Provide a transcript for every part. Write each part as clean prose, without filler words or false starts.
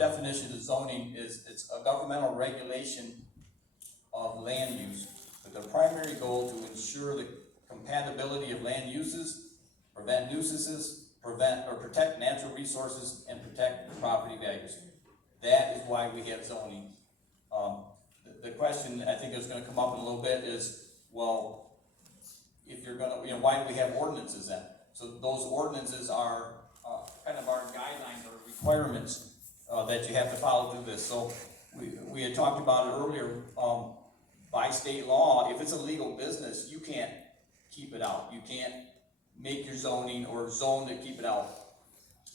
definition of zoning is it's a governmental regulation of land use with the primary goal to ensure the compatibility of land uses, prevent nuisances, prevent or protect natural resources, and protect property values. That is why we have zoning. The question I think is going to come up in a little bit is, well, if you're going to, why do we have ordinances then? So those ordinances are kind of our guidelines or requirements that you have to follow through this. So we had talked about it earlier. By state law, if it's a legal business, you can't keep it out. You can't make your zoning or zone to keep it out.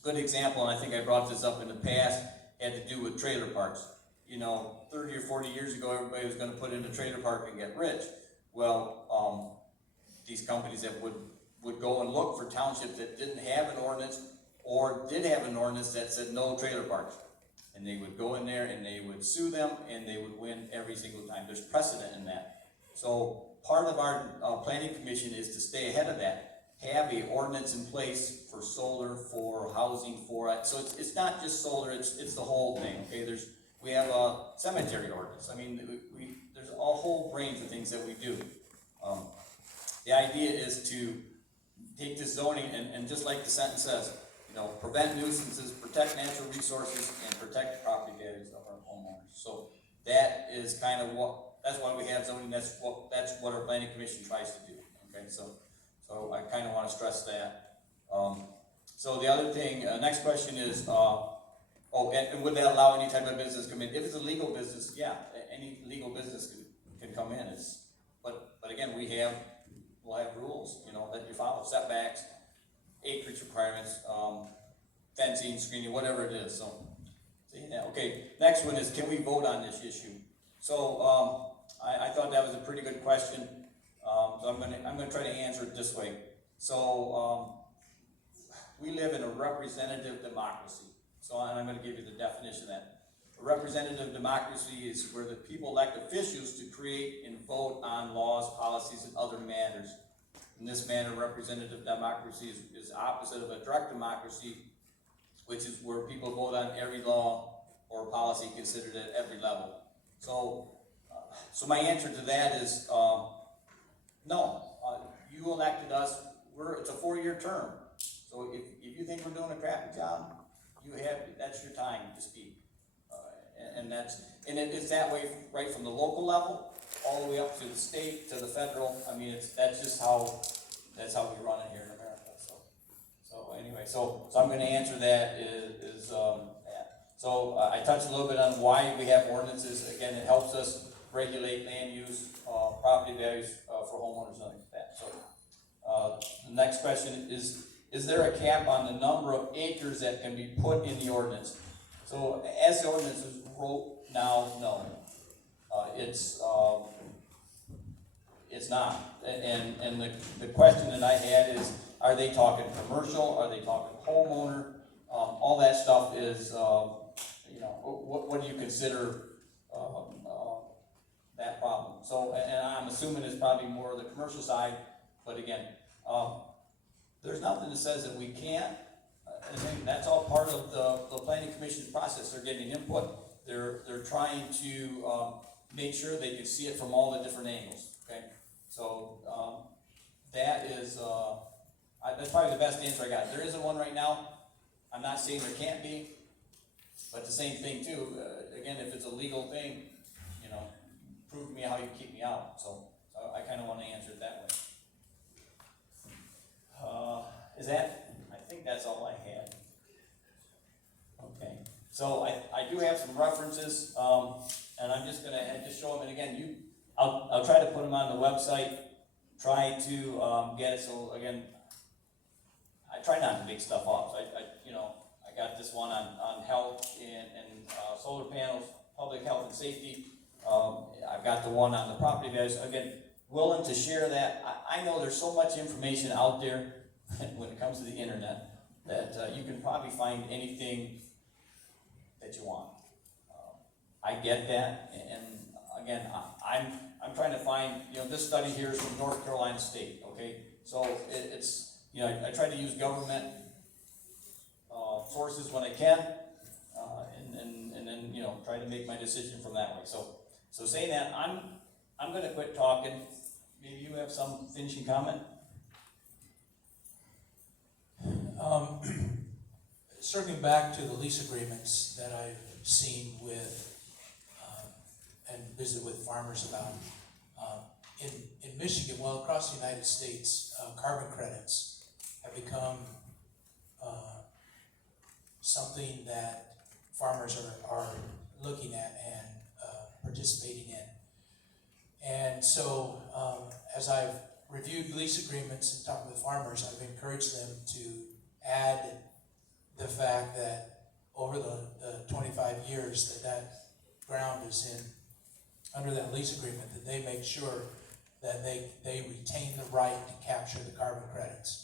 Good example, and I think I brought this up in the past, had to do with trailer parks. 30 or 40 years ago, everybody was going to put in a trailer park and get rich. Well, these companies that would go and look for townships that didn't have an ordinance or did have an ordinance that said no trailer parks. And they would go in there and they would sue them and they would win every single time. There's precedent in that. So part of our planning commission is to stay ahead of that. Have a ordinance in place for solar, for housing, for it. So it's not just solar, it's the whole thing. Okay, we have a cemetery ordinance. I mean, there's a whole range of things that we do. The idea is to take this zoning and just like the sentence says, prevent nuisances, protect natural resources, and protect the property values of our homeowners. So that is kind of that's why we have zoning. That's what our planning commission tries to do. Okay, so I kind of want to stress that. So the other thing, next question is, and would that allow any type of business to come in? If it's a legal business, yeah, any legal business can come in. But again, we'll have rules, that you follow, setbacks, acreage requirements, fencing, screening, whatever it is. So yeah, okay. Next one is, can we vote on this issue? So I thought that was a pretty good question. So I'm gonna try to answer it this way. So we live in a representative democracy. So I'm going to give you the definition of that. A representative democracy is where the people elect officials to create and vote on laws, policies, and other matters. In this manner, representative democracy is opposite of a direct democracy, which is where people vote on every law or policy considered at every level. So my answer to that is no. You elected us. It's a 4-year term. So if you think we're doing a crappy job, that's your time to speak. And it's that way right from the local level all the way up to the state, to the federal. I mean, that's how we run it here in America. So anyway, so I'm going to answer that is that. So I touched a little bit on why we have ordinances. Again, it helps us regulate land use, property values for homeowners and like that. So the next question is there a cap on the number of acres that can be put in the ordinance? So as the ordinance is wrote now, no. It's not. And the question that I had is, are they talking commercial? Are they talking homeowner? All that stuff is, what do you consider that problem? So, and I'm assuming it's probably more the commercial side, but again, there's nothing that says that we can't. I think that's all part of the planning commission's process. They're getting input. They're trying to make sure they can see it from all the different angles. Okay, so that's probably the best answer I got. There isn't one right now. I'm not saying there can't be, but the same thing too. Again, if it's a legal thing, prove to me how you keep me out. So I kind of want to answer it that way. I think that's all I had. Okay, so I do have some references, and I'm just gonna show them. And again, I'll try to put them on the website. Try to get it. So again, I try not to make stuff up. So I got this one on health and solar panels, public health and safety. I've got the one on the property values. Again, willing to share that. I know there's so much information out there when it comes to the internet that you can probably find anything that you want. I get that, and again, I'm trying to find, this study here is from North Carolina State. Okay, so it's I try to use government sources when I can, and try to make my decision from that way. So saying that, I'm gonna quit talking. Maybe you have some finishing comment? Circling back to the lease agreements that I've seen with, and visited with farmers about, in Michigan, well, across the United States, carbon credits have become something that farmers are looking at and participating in. And so, as I've reviewed lease agreements and talked with farmers, I've encouraged them to add the fact that over the 25 years that ground is under that lease agreement, that they make sure that they retain the right to capture the carbon credits.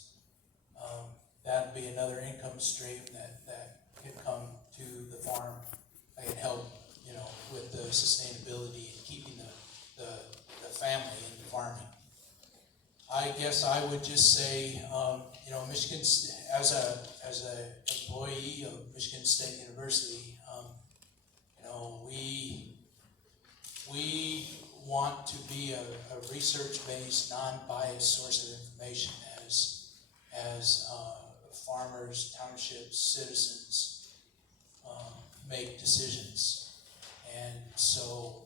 That'd be another income stream that can come to the farm. That can help, with the sustainability and keeping the family into farming. I guess I would just say, Michigan, as a employee of Michigan State University, we want to be a research-based, non-biased source of information as farmers, townships, citizens make decisions. And so,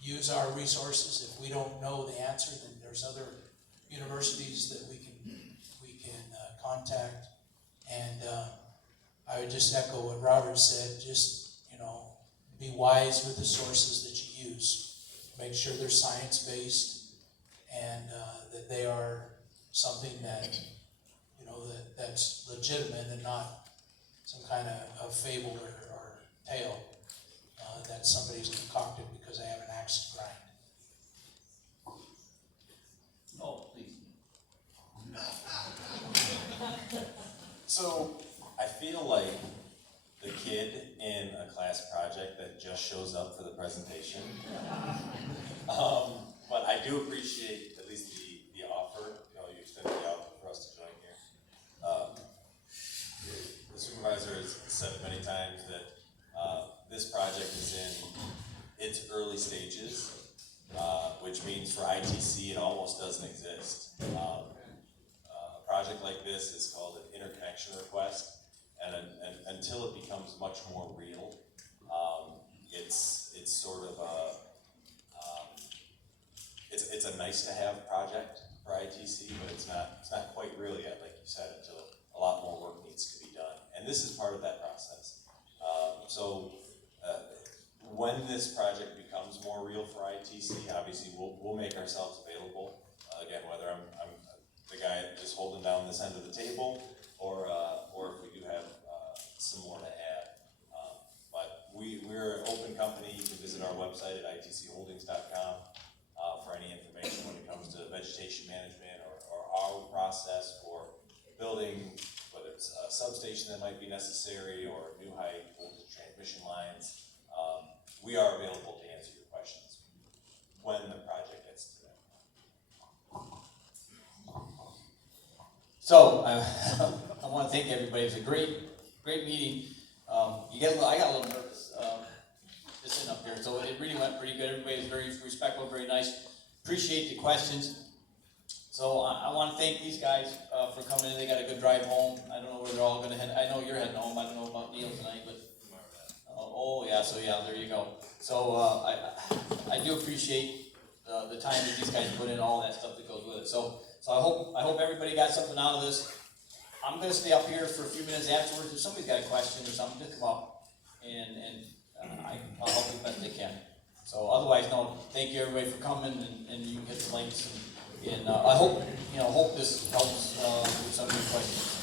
use our resources. If we don't know the answer, then there's other universities that we can contact. And I would just echo what Robert said. Just be wise with the sources that you use. Make sure they're science-based and that they are something that that's legitimate and not some kind of fable or tale that somebody's concocted because they have an axe to grind. Oh, please. So I feel like the kid in a class project that just shows up for the presentation. But I do appreciate at least the offer. You extended the offer for us to join here. The supervisor has said many times that this project is in its early stages, which means for ITC it almost doesn't exist. A project like this is called an interconnection request, and until it becomes much more real, it's sort of it's a nice to have project for ITC, but it's not quite real yet, like you said, until a lot more work needs to be done, and this is part of that process. When this project becomes more real for ITC, obviously we'll make ourselves available. Again, whether I'm the guy just holding down this end of the table, or if we do have some more to add. But we're an open company. You can visit our website at itcholdings.com for any information when it comes to vegetation management or our process for building, whether it's a substation that might be necessary or new high voltage transmission lines. We are available to answer your questions when the project gets to that. So I want to thank everybody. It was a great meeting. I got a little nervous just sitting up here, so it really went pretty good. Everybody was very respectful, very nice. Appreciate the questions. So I want to thank these guys for coming in. They got a good drive home. I don't know where they're all going to head. I know you're heading home. I don't know about Neil tonight, but there you go. So I do appreciate the time that these guys put in, all that stuff that goes with it. So I hope everybody got something out of this. I'm going to stay up here for a few minutes afterwards. If somebody's got a question or something, just come up and I'll help you best I can. So otherwise, no, thank you everybody for coming, and you can get the links, and I hope this helps with some of your questions.